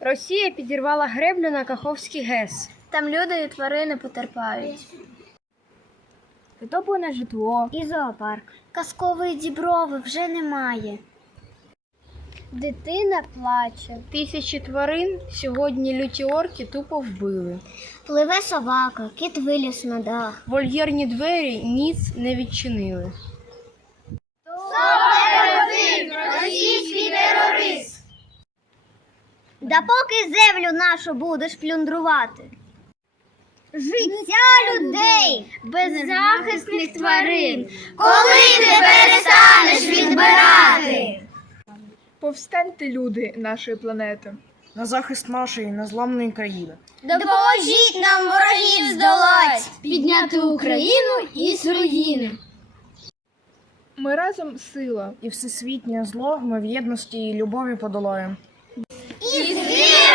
Росія підірвала греблю на Каховський ГЕС. Там люди і тварини потерпають. Підтоплене житло. І зоопарк. Казкової діброви вже немає. Дитина плаче. Тисячі тварин сьогодні люті орки тупо вбили. Пливе собака, кіт виліз на дах. Вольєрні двері ніц не відчинили. Да поки землю нашу будеш плюндрувати. Життя людей беззахисних тварин. Коли ти перестанеш відбирати? Повстаньте, люди нашої планети. на захист нашої незламної країни. Допоможіть нам ворогів здолать, підняти Україну із руїни. Ми разом сила. І всесвітнє зло ми в єдності і любові подолаємо. 一起。